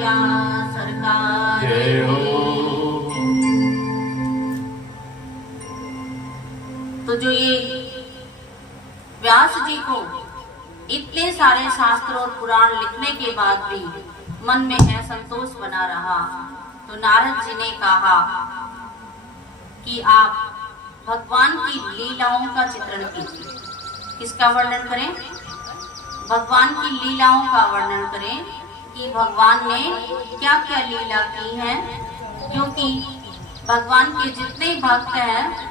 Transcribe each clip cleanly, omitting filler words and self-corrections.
मैया सरकार जय हो। तो जो ये व्यास जी को इतने सारे शास्त्र और पुराण लिखने के बाद भी मन में असंतोष बना रहा, तो नारद जी ने कहा कि आप भगवान की लीलाओं का चित्रण कीजिए। किसका वर्णन करें? भगवान की लीलाओं का वर्णन करें कि भगवान ने क्या क्या लीला की है, क्योंकि भगवान के जितने भक्त हैं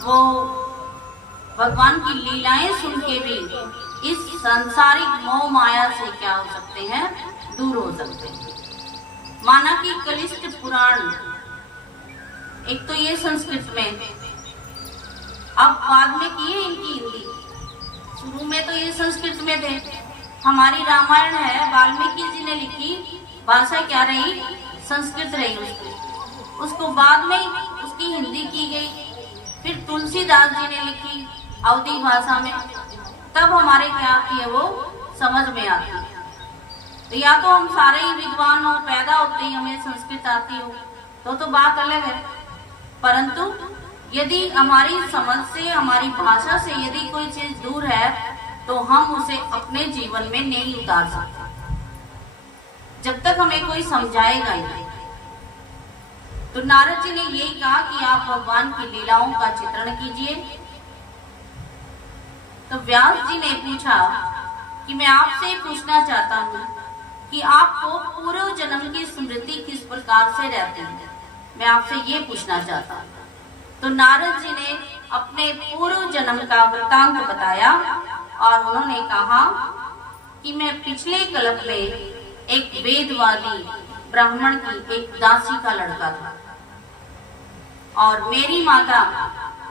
वो भगवान की लीलाएं सुन के भी इस सांसारिक मोह माया से क्या हो सकते हैं, दूर हो सकते हैं। माना कि कलिष्ट पुराण एक तो ये संस्कृत में, अब बाद में किए इनकी हिंदी, शुरू में तो ये संस्कृत में थे। हमारी रामायण है वाल्मीकि जी ने लिखी, भाषा क्या रही, संस्कृत रही उसको बाद में उसकी हिंदी की गई। फिर तुलसीदास जी ने लिखी अवधी भाषा में, तब हमारे क्या आती है वो समझ में आती है। तो या तो हम सारे ही विद्वान हो, पैदा होते ही हमें संस्कृत आती हो तो बात अलग है, परंतु यदि हमारी समझ से, हमारी भाषा से यदि कोई चीज दूर है तो हम उसे अपने जीवन में नहीं उतार सकते जब तक हमें कोई समझाएगा ही। तो नारद जी ने यही कहा कि आप भगवान की लीलाओं का चित्रण कीजिए। तो व्यास जी ने पूछा कि मैं आपसे पूछना चाहता हूँ कि आपको पूर्व जन्म की स्मृति किस प्रकार से रहती है, मैं आपसे ये पूछना चाहता हूँ। तो नारद जी ने अपने पूर्व जन्म का वृतांत बताया और उन्होंने कहा कि मैं पिछले कल्प में एक वेदवादी ब्राह्मण की एक दासी का लड़का था और मेरी माता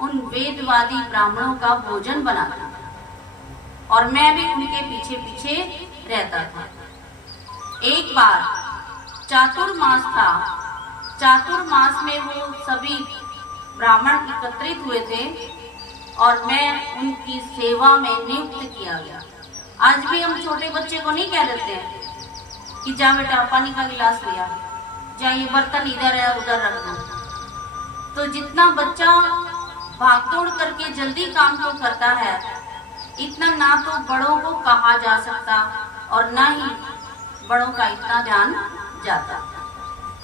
उन वेदवादी ब्राह्मणों का भोजन बनाती और मैं भी उनके पीछे पीछे रहता था। एक बार चातुर्मास था, चातुर्मास में वो सभी ब्राह्मण एकत्रित हुए थे और मैं उनकी सेवा में नियुक्त किया गया। आज भी हम छोटे बच्चे को नहीं कह देते हैं कि जा बेटा पानी का गिलास लिया, जा ये बर्तन इधर है उधर रख दो। तो जितना बच्चा भागदौड़ करके जल्दी काम तो करता है, इतना ना तो बड़ों को कहा जा सकता और ना ही बड़ों का इतना ध्यान जाता।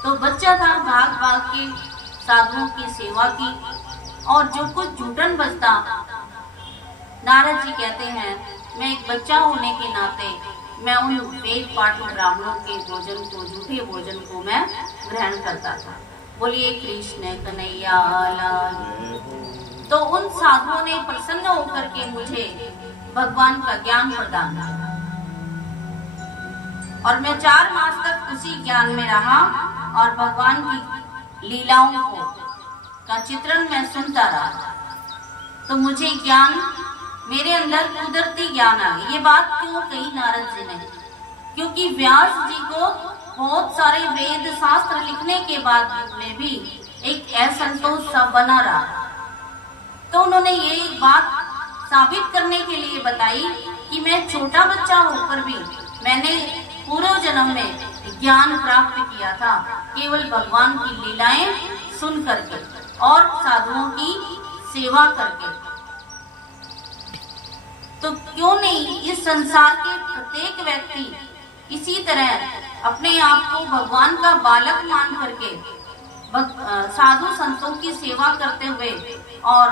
तो बच्चा था, भाग भाग के साधुओं की सेवा की और जो कुछ झूठन बचता, नारद जी कहते हैं मैं एक बच्चा होने के नाते मैं उन वेद पाठी ब्राह्मणों के भोजन को, झूठे भोजन को मैं ग्रहण करता था। बोलिए कृष्ण कन्हैया लाल। तो उन साधुओं ने प्रसन्न होकर के मुझे भगवान का ज्ञान प्रदान किया और मैं 4 मास तक उसी ज्ञान में रहा और भगवान की लीलाओं को का चित्रण मैं सुनता रहा। तो मुझे ज्ञान, मेरे अंदर कुदरती ज्ञान आ गया। ये बात क्यों कही नारद जी ने? क्योंकि व्यास जी को बहुत सारे वेद शास्त्र लिखने के बाद में भी एक असंतोष सा बना रहा। तो उन्होंने ये बात साबित करने के लिए बताई कि मैं छोटा बच्चा होकर भी मैंने पूर्व जन्म में ज्ञान प्राप्त किया था, केवल भगवान की लीलाएं सुन करके और साधुओं की सेवा करके। तो क्यों नहीं इस संसार के प्रत्येक व्यक्ति इसी तरह अपने आप को भगवान का बालक मान करके साधु संतों की सेवा करते हुए और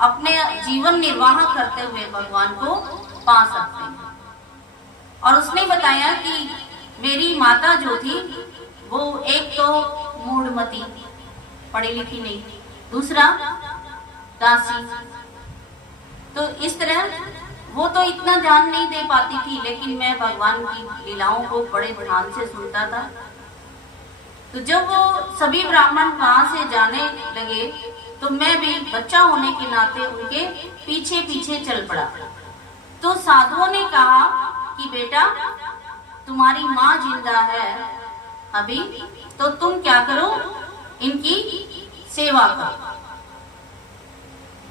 अपने जीवन निर्वाह करते हुए भगवान को पा सकते हैं। और उसने बताया कि मेरी माता जो थी वो एक तो मूढ़मती, पढ़ी लिखी नहीं, दूसरा दासी। तो इस तरह वो तो इतना ध्यान नहीं दे पाती थी, लेकिन मैं भगवान की लीलाओं को बड़े ध्यान से सुनता था। तो जब वो सभी ब्राह्मण वहां से जाने लगे तो मैं भी बच्चा होने के नाते उनके पीछे पीछे चल पड़ा। तो साधुओं ने कहा कि बेटा तुम्हारी माँ जिंदा है अभी, तो तुम क्या करो, इनकी सेवा करो,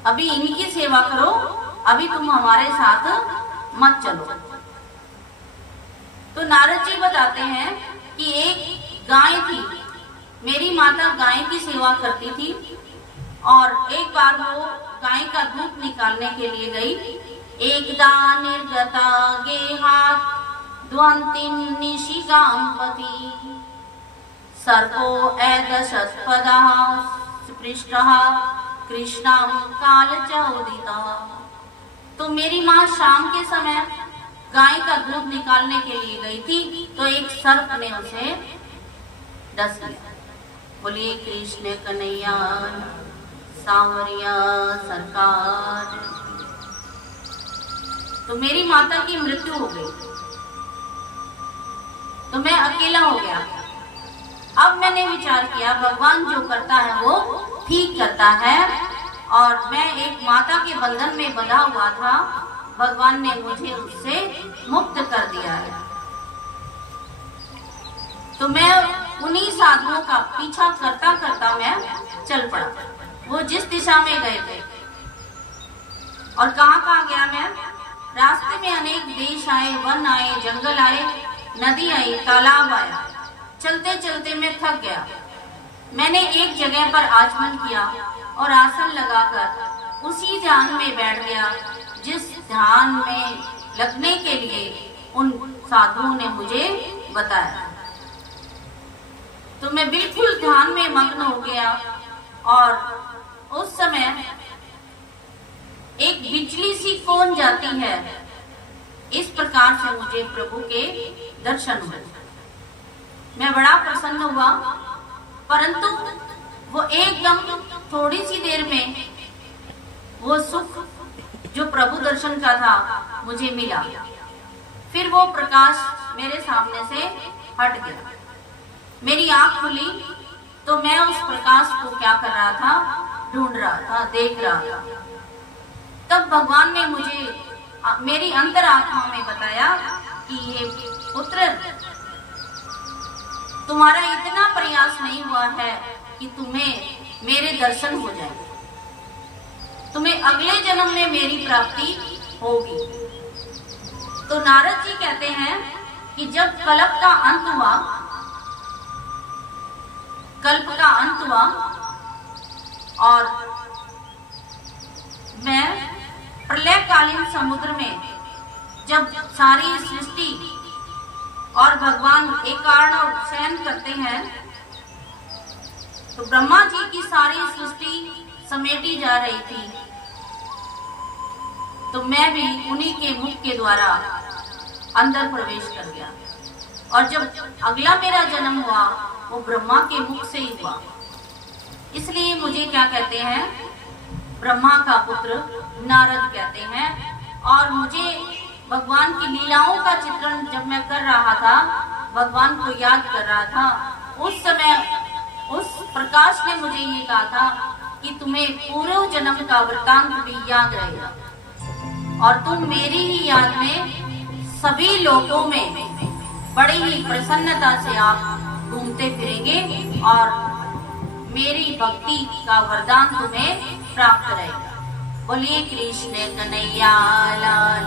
अभी इनकी सेवा करो, अभी तुम हमारे साथ मत चलो। तो नारद जी बताते हैं कि एक गाय थी, मेरी माता गाय की सेवा करती थी और एक बार वो गाय का दूध निकालने के लिए गई। एकदा निर्गता गेहात् द्वंतिन निशिगाम्पति सर्पो एदशत्पदः स्पृष्टः कृष्णां कालचोदितः। तो मेरी माँ शाम के समय गाय का दूध निकालने के लिए गई थी, तो एक सर्प ने उसे डस लिया। बोलिए कृष्ण कन्हैया सांवरिया सरकार। तो मेरी माता की मृत्यु हो गई, तो मैं अकेला हो गया। अब मैंने विचार किया भगवान जो करता है वो ठीक करता है, और मैं एक माता के बंधन में बंधा हुआ था, भगवान ने मुझे उससे मुक्त कर दिया है। तो मैं उन्हीं साधुओं का पीछा करता करता मैं चल पड़ा, वो जिस दिशा में गए थे। और कहाँ कहाँ गया मैं? रास्ते में अनेक देश आए, वन आए, जंगल आए, नदी आई, तालाब आया। चलते चलते मैं थक गया। मैंने एक जगह पर आचमन किया और आसन लगाकर उसी ध्यान में बैठ गया जिस ध्यान में लगने के लिए उन साधुओं ने मुझे बताया। तो मैं बिल्कुल ध्यान में मग्न हो गया, और उस समय एक बिजली सी कौन जाती है, इस प्रकार से मुझे प्रभु के दर्शन हुए। मैं बड़ा प्रसन्न हुआ, परंतु वो एकदम थोड़ी सी देर में वो सुख जो प्रभु दर्शन का था मुझे मिला। फिर वो प्रकाश मेरे सामने से हट गया। मेरी आंख खुली तो मैं उस प्रकाश को क्या कर रहा था? ढूंढ रहा था, देख रहा था। तब भगवान ने मुझे मेरी अंतर आत्मा में बताया कि ये पुत्र, तुम्हारा इतना प्रयास नहीं हुआ है कि तुम्हें मेरे दर्शन हो जाए, तुम्हें अगले जन्म में मेरी प्राप्ति होगी। तो नारद जी कहते हैं कि जब कल्प का अंत हुआ, कल्प का अंत हुआ और मैं प्रलयकालीन समुद्र में जब सारी सृष्टि और भगवान एकार्ण शयन करते हैं, तो ब्रह्मा जी की सारी सृष्टि समेटी जा रही थी, तो मैं भी उन्हीं के मुख के द्वारा अंदर प्रवेश कर गया। और जब अगला मेरा जन्म हुआ वो ब्रह्मा के मुख से ही हुआ। इसलिए मुझे क्या कहते हैं? ब्रह्मा का पुत्र नारद कहते हैं। और मुझे भगवान की लीलाओं का चित्रण जब मैं कर रहा था, भगवान को याद कर रहा था, उस समय उस प्रकाश ने मुझे ये कहा था कि तुम्हें पूर्व जन्म का वृतांत भी याद रहेगा और तुम मेरी ही याद में सभी लोगों में बड़ी ही प्रसन्नता से आप घूमते फिरेंगे और मेरी भक्ति का वरदान तुम्हें प्राप्त रहेगा। बोलिए कृष्ण कन्हैया लाल।